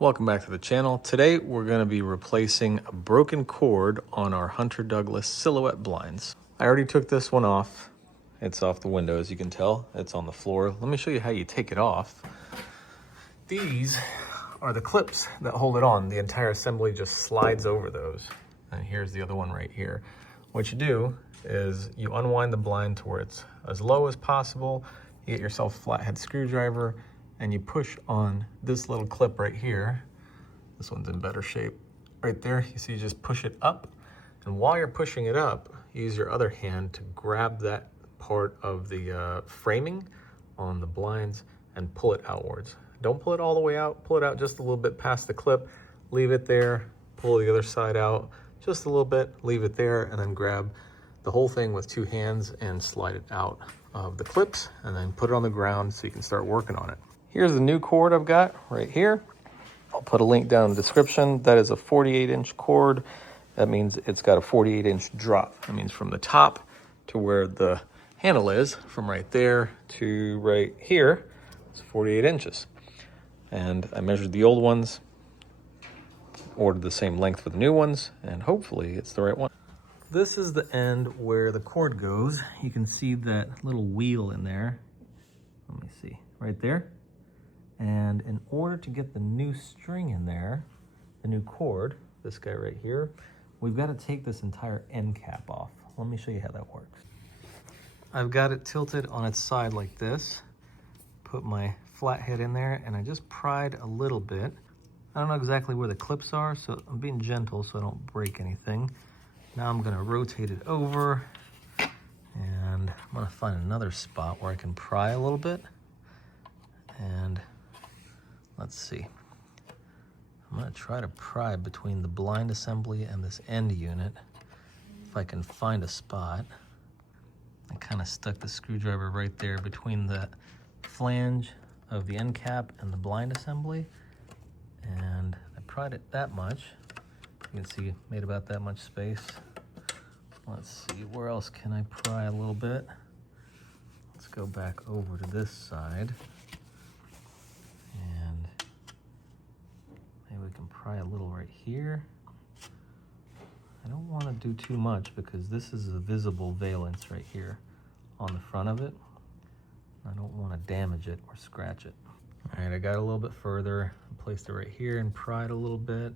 Welcome back to the channel. Today we're going to be replacing a broken cord on our Hunter Douglas silhouette blinds. I already took this one off. It's off the window, as you can tell. It's on the floor. Let me show you how you take it off. These are the clips that hold it on. The entire assembly just slides over those. And here's the other one right here. What you do is you unwind the blind to where it's as low as possible. You get yourself a flathead screwdriver and you push on this little clip right here. This one's in better shape. Right there, you see, you just push it up. And while you're pushing it up, use your other hand to grab that part of the framing on the blinds and pull it outwards. Don't pull it all the way out, pull it out just a little bit past the clip, leave it there, pull the other side out just a little bit, leave it there, and then grab the whole thing with two hands and slide it out of the clips and then put it on the ground so you can start working on it. Here's the new cord I've got right here. I'll put a link down in the description. That is a 48-inch cord. That means it's got a 48-inch drop. That means from the top to where the handle is, from right there to right here, it's 48 inches. And I measured the old ones, ordered the same length for the new ones, and hopefully it's the right one. This is the end where the cord goes. You can see that little wheel in there. Let me see, right there. And in order to get the new string in there, the new cord, this guy right here, we've got to take this entire end cap off. Let me show you how that works. I've got it tilted on its side like this. Put my flathead in there and I just pried a little bit. I don't know exactly where the clips are, so I'm being gentle so I don't break anything. Now I'm gonna rotate it over and I'm gonna find another spot where I can pry a little bit. And let's see. I'm gonna try to pry between the blind assembly and this end unit. If I can find a spot. I kind of stuck the screwdriver right there between the flange of the end cap and the blind assembly. And I pried it that much. You can see made about that much space. Let's see, where else can I pry a little bit? Let's go back over to this side. And maybe we can pry a little right here. I don't want to do too much because this is a visible valance right here on the front of it. I don't want to damage it or scratch it. All right, I got a little bit further, placed it right here and pried a little bit.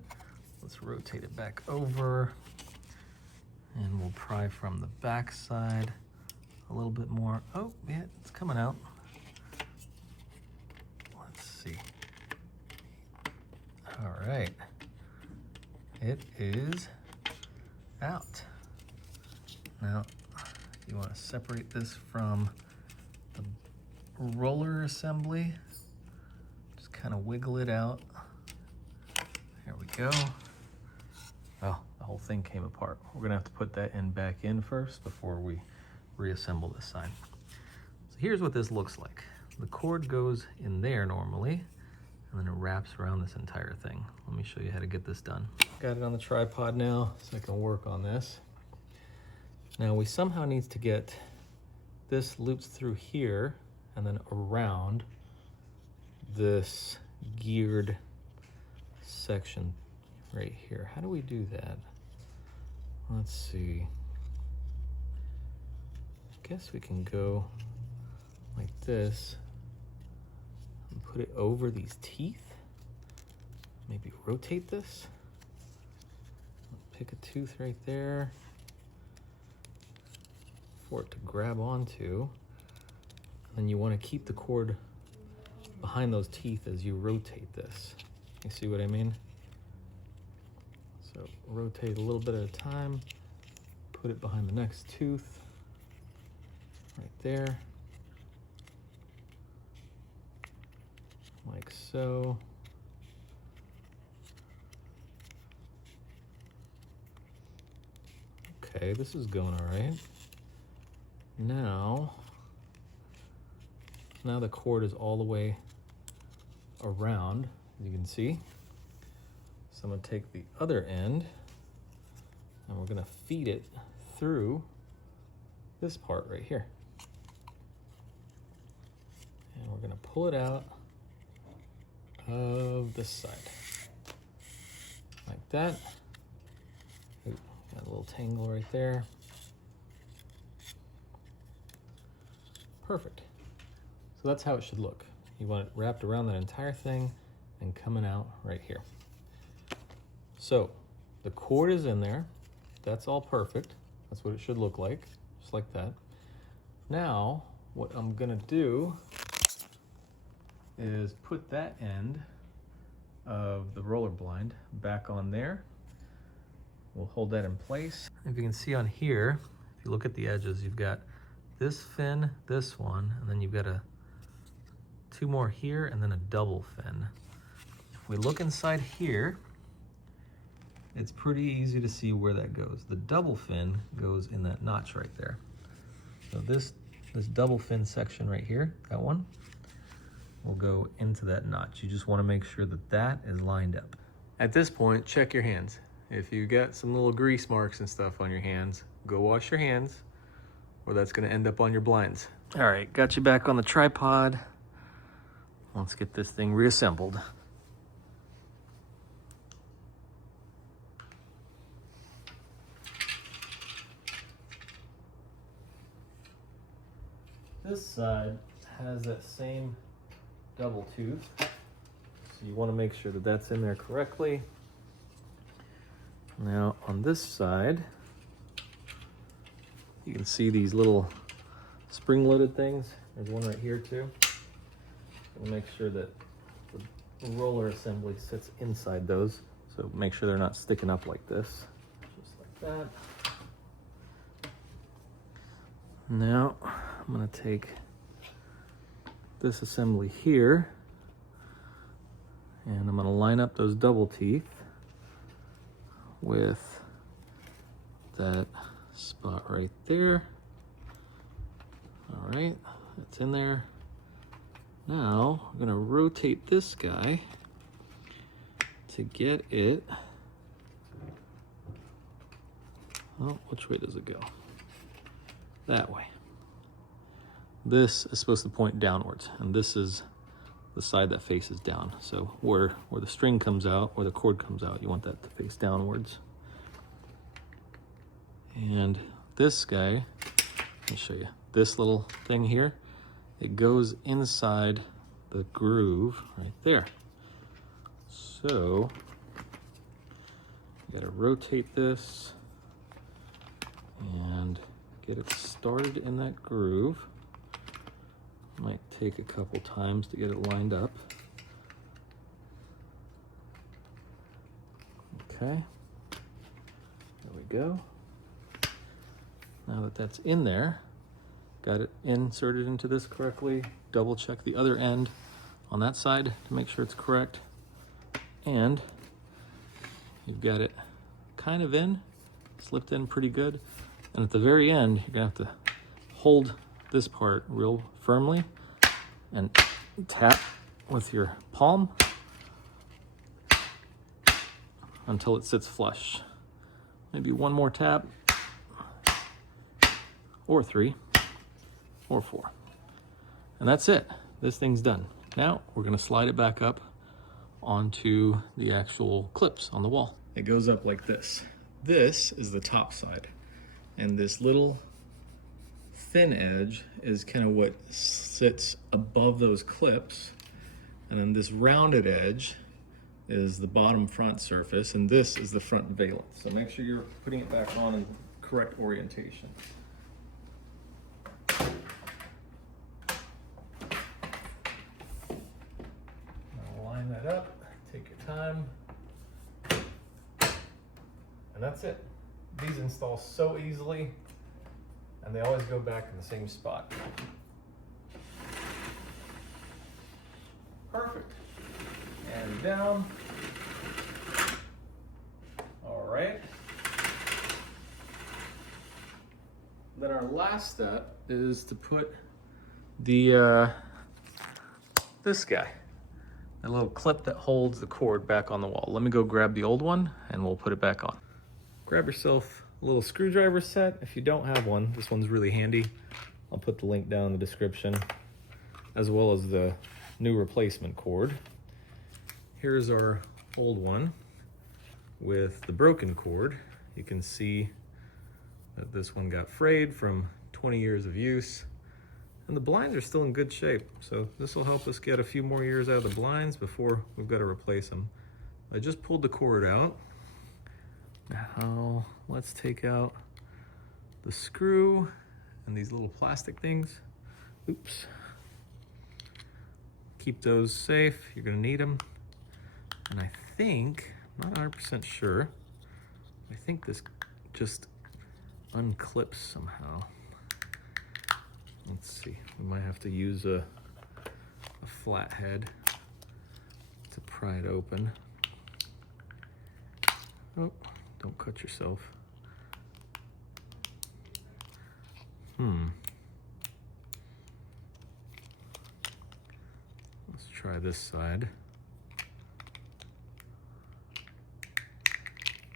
Let's rotate it back over and we'll pry from the back side a little bit more. Oh, yeah, it's coming out. Let's see. All right, it is out. Now, you want to separate this from the roller assembly. Just kind of wiggle it out. There we go. Oh, the whole thing came apart. We're gonna have to put that end back in first before we reassemble this side. So here's what this looks like. The cord goes in there normally, and then it wraps around this entire thing. Let me show you how to get this done. Got it on the tripod now, so I can work on this. Now we somehow need to get this looped through here and then around this geared section right here. How do we do that? Let's see. I guess we can go like this and put it over these teeth. Maybe rotate this. Pick a tooth right there for it to grab onto. And then you want to keep the cord behind those teeth as you rotate this. You see what I mean? So rotate a little bit at a time, put it behind the next tooth, right there, like so. Okay, this is going all right. Now the cord is all the way around, as you can see. So I'm gonna take the other end and we're gonna feed it through this part right here. And we're gonna pull it out of this side. that. Ooh, got a little tangle right there. Perfect. So that's how it should look. You want it wrapped around that entire thing and coming out right here. So the cord is in there. That's all perfect. That's what it should look like, just like that. Now, what I'm gonna do is put that end of the roller blind back on there. We'll hold that in place. If you can see on here, if you look at the edges, you've got this fin, this one, and then you've got two more here and then a double fin. If we look inside here, it's pretty easy to see where that goes. The double fin goes in that notch right there. So this double fin section right here, that one, will go into that notch. You just want to make sure that that is lined up. At this point, check your hands. If you got some little grease marks and stuff on your hands, go wash your hands, or that's going to end up on your blinds. All right, got you back on the tripod. Let's get this thing reassembled. This side has that same double tooth, so you want to make sure that that's in there correctly. Now on this side, you can see these little spring-loaded things. There's one right here too. We'll make sure that the roller assembly sits inside those, so make sure they're not sticking up like this, just like that. Now I'm going to take this assembly here and I'm going to line up those double teeth with that spot right there. All right, it's in there. Now I'm going to rotate this guy to get it. Oh, which way does it go? That way. This is supposed to point downwards, and this is the side that faces down. So where the string comes out, where the cord comes out, you want that to face downwards. And this guy, let me show you. This little thing here, it goes inside the groove right there. So you gotta rotate this and get it started in that groove. Might take a couple times to get it lined up. Okay, there we go. Now that that's in there, got it inserted into this correctly, double check the other end on that side to make sure it's correct. And you've got it kind of in, slipped in pretty good. And at the very end, you're gonna have to hold this part real firmly and tap with your palm until it sits flush. Maybe one more tap, or 3, or 4. And that's it. This thing's done. Now we're gonna slide it back up onto the actual clips on the wall. It goes up like this. This is the top side. And this little thin edge is kind of what sits above those clips. And then this rounded edge is the bottom front surface, and this is the front valence. So make sure you're putting it back on in correct orientation. Now line that up, take your time. And that's it. These install so easily, and they always go back in the same spot. Perfect. And down. All right. Then our last step is to put the this guy, that little clip that holds the cord, back on the wall. Let me go grab the old one and we'll put it back on. Grab yourself a little screwdriver set. If you don't have one, this one's really handy. I'll put the link down in the description, as well as the new replacement cord. Here's our old one. with the broken cord. You can see that this one got frayed from 20 years of use, and the blinds are still in good shape. So this will help us get a few more years out of the blinds before we've got to replace them. I just pulled the cord out. Now let's take out the screw and these little plastic things. Oops. Keep those safe, you're gonna need them. And I think, I'm not 100% sure, I think this just unclips somehow. Let's see, we might have to use a flathead to pry it open. Oh, don't cut yourself. Let's try this side.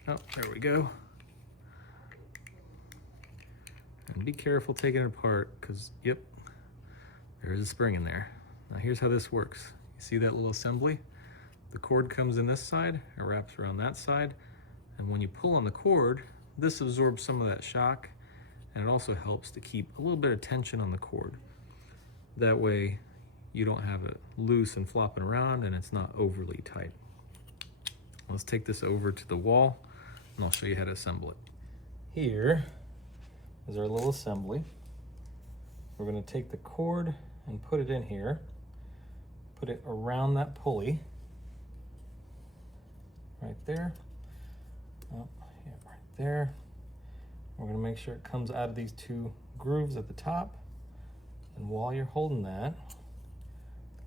Oh, there we go. And be careful taking it apart, because, yep, there is a spring in there. Now here's how this works. You see that little assembly? The cord comes in this side, it wraps around that side, and when you pull on the cord, this absorbs some of that shock, and it also helps to keep a little bit of tension on the cord. That way you don't have it loose and flopping around and it's not overly tight. Let's take this over to the wall and I'll show you how to assemble it. Here is our little assembly. We're going to take the cord and put it in here, put it around that pulley right there. Oh, yeah, right there. We're going to make sure it comes out of these two grooves at the top. And while you're holding that,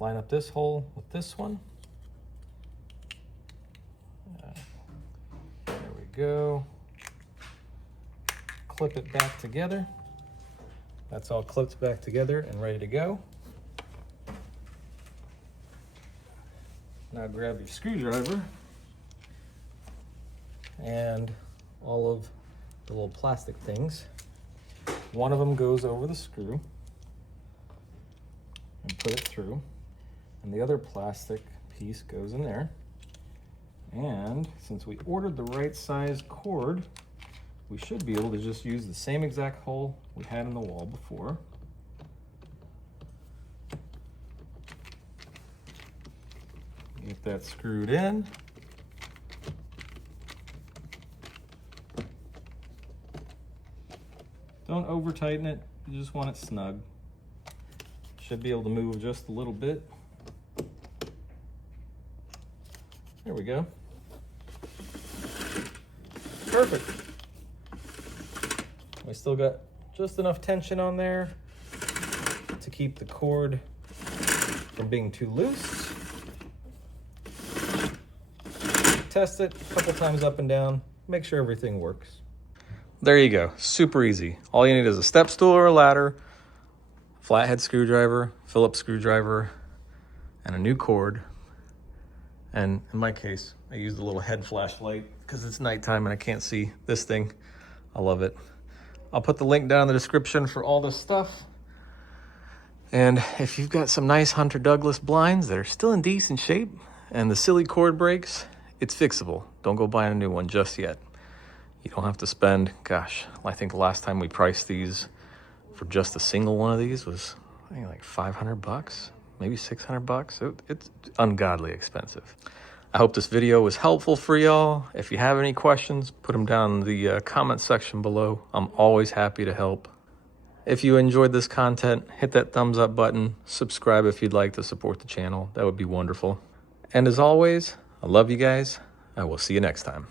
line up this hole with this one. There we go. Clip it back together. That's all clipped back together and ready to go. Now grab your screwdriver and all of the little plastic things. One of them goes over the screw and put it through, and the other plastic piece goes in there. And since we ordered the right size cord, we should be able to just use the same exact hole we had in the wall before. Get that screwed in. Don't over tighten it, you just want it snug. Should be able to move just a little bit. There we go. Perfect. We still got just enough tension on there to keep the cord from being too loose. Test it a couple times up and down, make sure everything works. There you go, super easy. All you need is a step stool or a ladder, flathead screwdriver, Phillips screwdriver, and a new cord. And in my case, I used a little head flashlight because it's nighttime and I can't see this thing. I love it. I'll put the link down in the description for all this stuff. And if you've got some nice Hunter Douglas blinds that are still in decent shape and the silly cord breaks, it's fixable. Don't go buying a new one just yet. You don't have to spend, gosh, I think the last time we priced these for just a single one of these was, I think, like 500 bucks, maybe 600 bucks. It's ungodly expensive. I hope this video was helpful for y'all. If you have any questions, put them down in the comment section below. I'm always happy to help. If you enjoyed this content, hit that thumbs up button. Subscribe if you'd like to support the channel. That would be wonderful. And as always, I love you guys. I will see you next time.